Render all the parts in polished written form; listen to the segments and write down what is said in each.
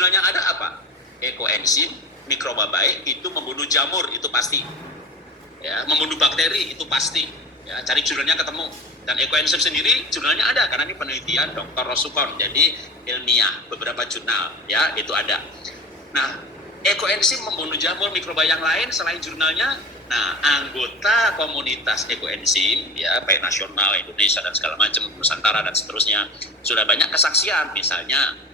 jurnalnya ada apa? Ekoenzim, mikroba baik itu membunuh jamur, itu pasti. Ya, membunuh bakteri itu pasti. Ya, cari jurnalnya ketemu. Dan ekoenzim sendiri jurnalnya ada karena ini penelitian Dr. Rosukon, jadi ilmiah, beberapa jurnal ya itu ada. Nah, ekoenzim membunuh jamur, mikroba yang lain selain jurnalnya. Nah, anggota komunitas ekoenzim ya baik nasional, Indonesia dan segala macam, Nusantara dan seterusnya sudah banyak kesaksian, misalnya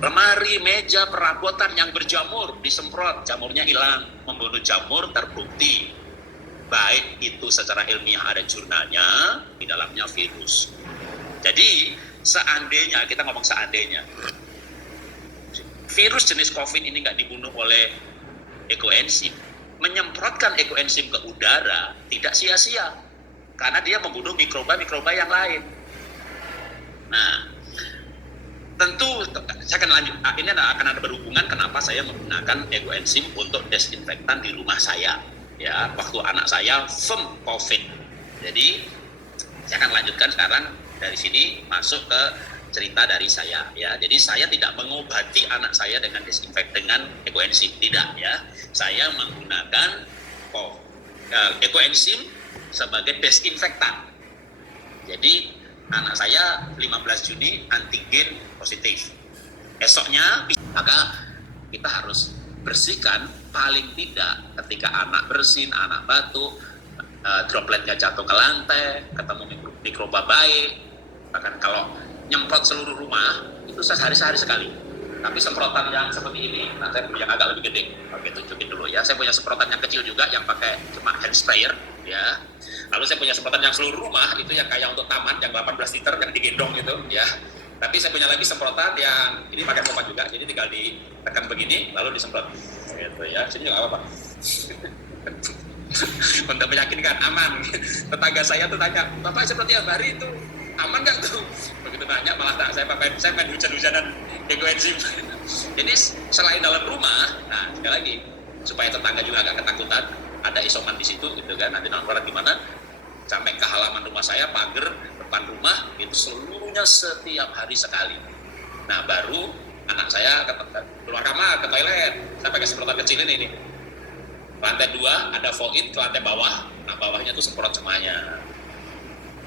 lemari, meja, perabotan yang berjamur disemprot, jamurnya hilang, membunuh jamur terbukti. Baik itu secara ilmiah ada jurnalnya, di dalamnya virus. Jadi seandainya, kita ngomong seandainya, virus jenis COVID ini nggak dibunuh oleh ekoenzim, menyemprotkan ekoenzim ke udara tidak sia-sia, karena dia membunuh mikroba-mikroba yang lain. Nah, tentu saya akan lanjut. Ini akan ada berhubungan kenapa saya menggunakan ekoenzim untuk desinfektan di rumah saya. Ya, waktu anak saya COVID. Jadi saya akan lanjutkan sekarang dari sini masuk ke cerita dari saya. Ya, jadi saya tidak mengobati anak saya dengan dengan ekoenzim, tidak ya. Saya menggunakan ekoenzim sebagai desinfektan. Jadi anak saya 15 Juni antigen positif. Esoknya maka kita harus bersihkan paling tidak ketika anak bersin, anak batuk, dropletnya jatuh ke lantai, ketemu mikroba baik. Bahkan kalau nyemprot seluruh rumah itu sehari-hari sekali. Tapi semprotan yang seperti ini, nah saya punya yang agak lebih gede. Oke, tunjukin dulu ya. Saya punya semprotan yang kecil juga yang pakai cuma hand sprayer ya. Lalu saya punya semprotan yang seluruh rumah itu yang kayak untuk taman yang 18 liter yang digendong gitu ya. Tapi saya punya lagi semprotan yang ini pakai pompa juga, jadi tinggal ditekan begini lalu disemprot gitu ya. Sini juga apa-apa. Untuk meyakinkan aman. Tetangga saya tuh tanya, "Bapak seperti yang hari itu aman nggak tuh?" Begitu nanya malah saya main hujan-hujanan ekoenzim. Jadi selain dalam rumah, nah sekali lagi supaya tetangga juga agak ketakutan, ada isoman di situ gitu kan. Nanti nongkrong di mana sampai ke halaman rumah saya, pagar depan rumah itu seluruhnya setiap hari sekali. Nah baru anak saya keluar kamar ke toilet, saya pakai semprotan kecil ini nih. Lantai 2 ada void ke lantai bawah, nah bawahnya tuh semprot semuanya.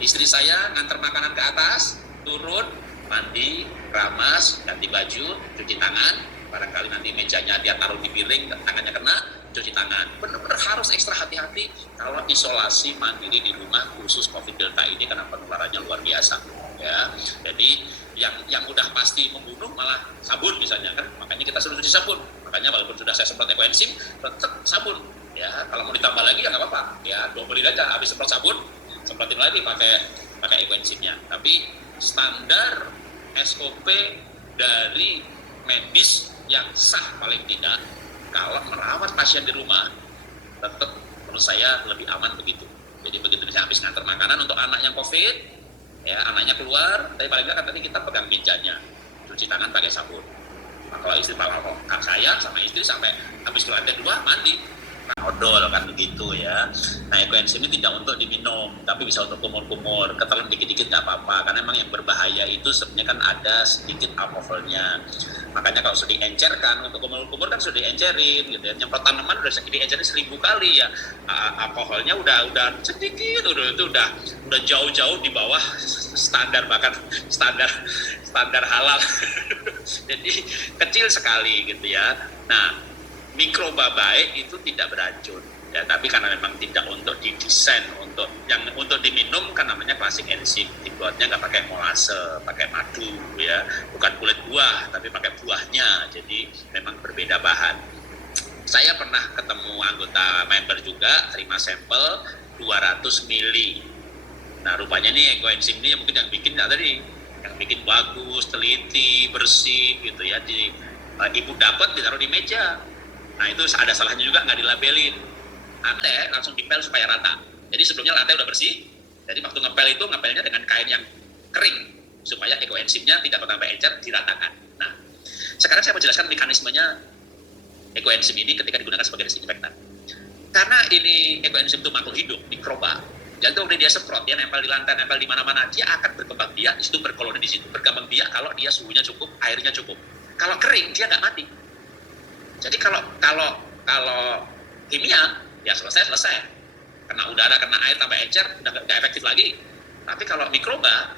Istri saya nganter makanan ke atas, turun, mandi, ramas, ganti baju, cuci tangan. Barangkali nanti mejanya dia taruh di piring, tangannya kena, cuci tangan. Benar-benar harus ekstra hati-hati kalau isolasi mandiri di rumah khusus COVID Delta ini karena penularannya luar biasa. Ya, jadi yang udah pasti membunuh malah sabun misalnya kan, makanya kita suruh cuci sabun. Makanya walaupun sudah saya semprot ekoenzim, tetap sabun. Ya, kalau mau ditambah lagi ya nggak apa-apa. Ya, dobelin aja, habis semprot sabun, semprotin lagi pakai ekoenzimnya. Tapi standar SOP dari medis yang sah paling tidak kalau merawat pasien di rumah tetap menurut saya lebih aman begitu. Jadi begitu misalnya habis nganter makanan untuk anak yang COVID, ya anaknya keluar, tapi paling nggak kan tadi kita pegang mejanya, cuci tangan pakai sabun. Nah, kalau istri saya sama istri sampai habis ke lantai 2 mandi, odol kan begitu ya. Nah ekoenzim ini tidak untuk diminum, tapi bisa untuk kumur-kumur, ketelan dikit-dikit nggak apa-apa, karena memang yang berbahaya itu sebenarnya kan ada sedikit alkoholnya. Makanya kalau sudah diencerkan, untuk kumur-kumur kan sudah diencerin gitu ya. Nyemprot tanaman udah diencerin 1000 kali ya. Alkoholnya udah sedikit, itu udah jauh-jauh di bawah standar, bahkan standar halal. Jadi kecil sekali gitu ya. Nah mikroba baik itu tidak beracun ya, tapi karena memang tidak untuk didesain untuk diminum kan namanya klasik enzim, dibuatnya nggak pakai molase, pakai madu ya, bukan kulit buah tapi pakai buahnya, jadi memang berbeda bahan. Saya pernah ketemu anggota member juga terima sampel 200 mili. Nah rupanya nih ekoenzim ini mungkin yang bikin tadi yang bikin bagus, teliti, bersih gitu ya, ibu dapat ditaruh di meja. Nah itu ada salahnya juga, nggak dilabelin. Lantai langsung dipel supaya rata. Jadi sebelumnya lantai udah bersih, jadi waktu ngepelnya dengan kain yang kering supaya ekoenzimnya tidak bertambah encer, diratakan. Nah sekarang saya mau jelaskan mekanismenya ekoenzim ini ketika digunakan sebagai desinfektan. Karena ini ekoenzim itu makhluk hidup, mikroba. Jadi udah dia semprot, dia nempel di lantai, nempel di mana-mana, dia akan berkembang biak di situ, berkoloni di situ, berkembang biak kalau dia suhunya cukup, airnya cukup. Kalau kering dia nggak mati. Jadi kalau kimia ya selesai. Kena udara, kena air tambah encer udah nggak efektif lagi. Tapi kalau mikroba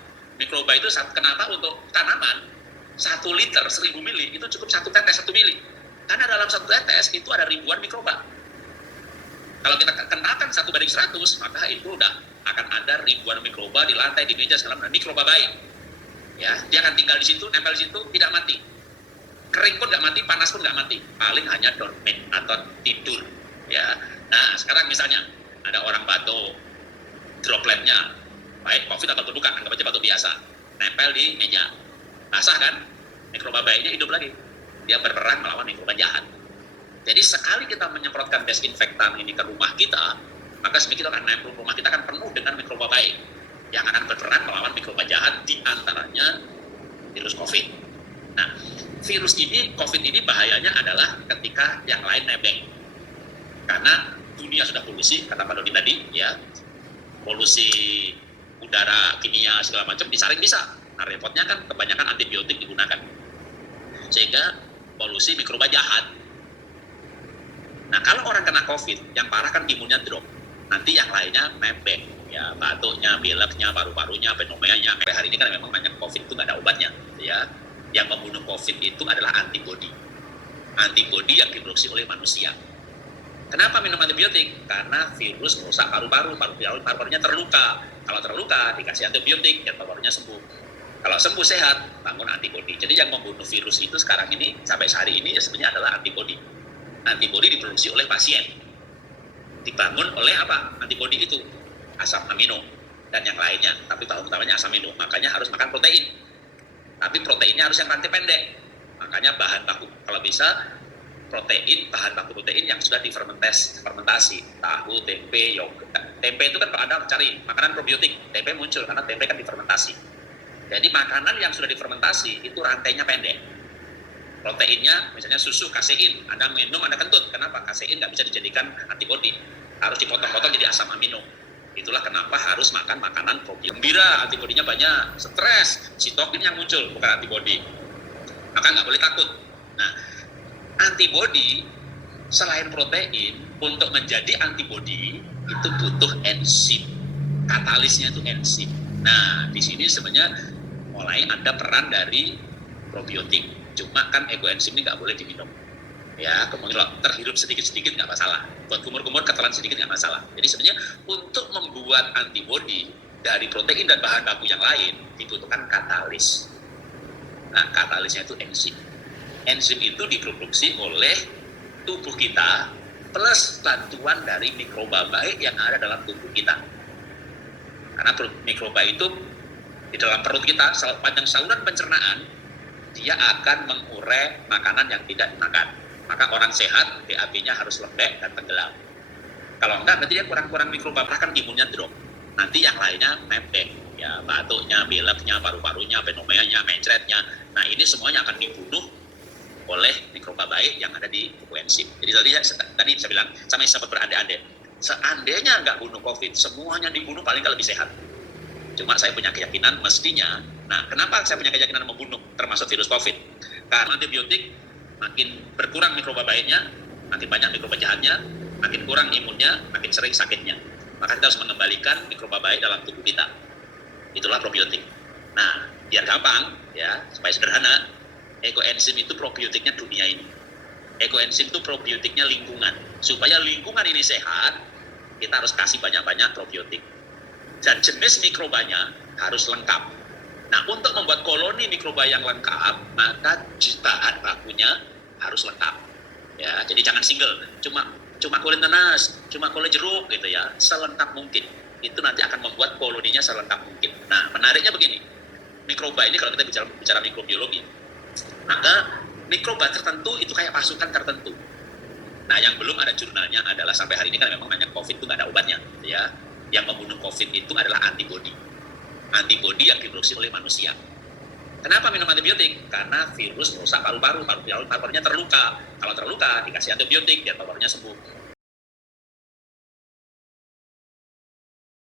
itu kenapa untuk tanaman 1 liter 1000 mili itu cukup 1 tetes 1 mili. Karena dalam 1 tetes itu ada ribuan mikroba. Kalau kita kenakan 1:100, maka itu udah akan ada ribuan mikroba di lantai, di meja, segala macam. Mikroba baik. Ya, dia akan tinggal di situ, nempel di situ, tidak mati. Kering pun nggak mati, panas pun nggak mati. Paling hanya dormant atau tidur. Ya. Nah, sekarang misalnya ada orang batuk, dropletnya baik COVID atau bukan, anggap aja batuk biasa, nempel di meja, basah kan, mikroba baiknya hidup lagi, dia berperang melawan mikroba jahat. Jadi sekali kita menyemprotkan desinfektan ini ke rumah kita, maka sebenarnya rumah kita akan penuh dengan mikroba baik yang akan berperang melawan mikroba jahat, di antaranya virus COVID. Nah, virus ini, COVID ini bahayanya adalah ketika yang lain nebeng, karena dunia sudah polusi, kata Pak Dodi tadi, ya, polusi udara, kimia, segala macam disaring bisa. Nah, repotnya kan kebanyakan antibiotik digunakan, sehingga polusi mikroba jahat. Nah, kalau orang kena COVID, yang parah kan imunnya drop. Nanti yang lainnya nebeng, ya, batuknya, pileknya, paru-parunya, pneumonia. Hari ini kan memang banyak COVID itu nggak ada obatnya, ya. Yang membunuh COVID itu adalah antibodi. Antibodi yang diproduksi oleh manusia. Kenapa minum antibiotik? Karena virus merusak paru-paru, paru-parunya terluka. Kalau terluka, dikasih antibiotik, dan paru-parunya sembuh. Kalau sembuh sehat, bangun antibodi. Jadi yang membunuh virus itu sekarang ini, sampai sehari ini, ya sebenarnya adalah antibodi. Antibodi diproduksi oleh pasien. Dibangun oleh apa? Antibodi itu asam amino dan yang lainnya. Tapi bahan utamanya asam amino. Makanya harus makan protein. Tapi proteinnya harus yang rantai pendek. Makanya bahan baku, kalau bisa protein, bahan baku protein yang sudah difermentasi. Tahu, tempe, yogurt. Tempe itu kan kalau Anda cari makanan probiotik, tempe muncul karena tempe kan difermentasi. Jadi makanan yang sudah difermentasi itu rantainya pendek. Proteinnya, misalnya susu, kasein, Anda minum, Anda kentut. Kenapa? Kasein nggak bisa dijadikan antibodi. Harus dipotong-potong jadi asam amino. Itulah kenapa harus makan makanan probiotik. Gembira, antibodinya banyak. Stres, sitokin yang muncul, bukan antibodi. Maka nggak boleh takut. Nah, antibodi, selain protein, untuk menjadi antibodi, itu butuh enzim. Katalisnya itu enzim. Nah, di sini sebenarnya mulai ada peran dari probiotik. Cuma kan ekoenzim ini nggak boleh diminum. Ya, kemudian terhirup sedikit-sedikit nggak masalah. Buat kumur-kumur ketelan sedikit nggak masalah. Jadi sebenarnya untuk membuat antibodi dari protein dan bahan baku yang lain dibutuhkan katalis. Nah, katalisnya itu enzim. Enzim itu diproduksi oleh tubuh kita plus bantuan dari mikroba baik yang ada dalam tubuh kita. Karena mikroba itu di dalam perut kita, sepanjang saluran pencernaan, dia akan mengurai makanan yang tidak dimakan. Maka orang sehat, BAB-nya harus lembek dan tenggelam. Kalau enggak, nanti dia kurang-kurang mikroba, bahkan imunnya drop. Nanti yang lainnya nebeng, ya, batuknya, pileknya, paru-parunya, pneumonia, mencretnya. Nah, ini semuanya akan dibunuh oleh mikroba baik yang ada di tubuh enzim. Jadi tadi saya bilang, sama sahabat berandai-andai, seandainya nggak bunuh COVID, semuanya dibunuh paling nggak lebih sehat. Cuma saya punya keyakinan mestinya. Nah, kenapa saya punya keyakinan membunuh termasuk virus COVID? Karena antibiotik makin berkurang mikroba baiknya, makin banyak mikroba jahatnya, makin kurang imunnya, makin sering sakitnya. Maka kita harus mengembalikan mikroba baik dalam tubuh kita. Itulah probiotik. Nah, biar gampang, ya, supaya sederhana, ekoenzim itu probiotiknya dunia ini. Ekoenzim itu probiotiknya lingkungan. Supaya lingkungan ini sehat, kita harus kasih banyak-banyak probiotik. Dan jenis mikrobanya harus lengkap. Nah, untuk membuat koloni mikroba yang lengkap, maka bahan bakunya harus lengkap. Ya, jadi jangan single, cuma kulit nanas, cuma kulit jeruk gitu ya, selengkap mungkin. Itu nanti akan membuat koloninya selengkap mungkin. Nah, menariknya begini, mikroba ini kalau kita bicara mikrobiologi, maka mikroba tertentu itu kayak pasukan tertentu. Nah, yang belum ada jurnalnya adalah sampai hari ini kan memang banyak COVID itu nggak ada obatnya, ya. Yang membunuh COVID itu adalah antibodi. Antibodi yang diproduksi oleh manusia. Kenapa minum antibiotik? Karena virus merusak paru-parunya terluka. Kalau terluka, dikasih antibiotik biar paru-parunya sembuh.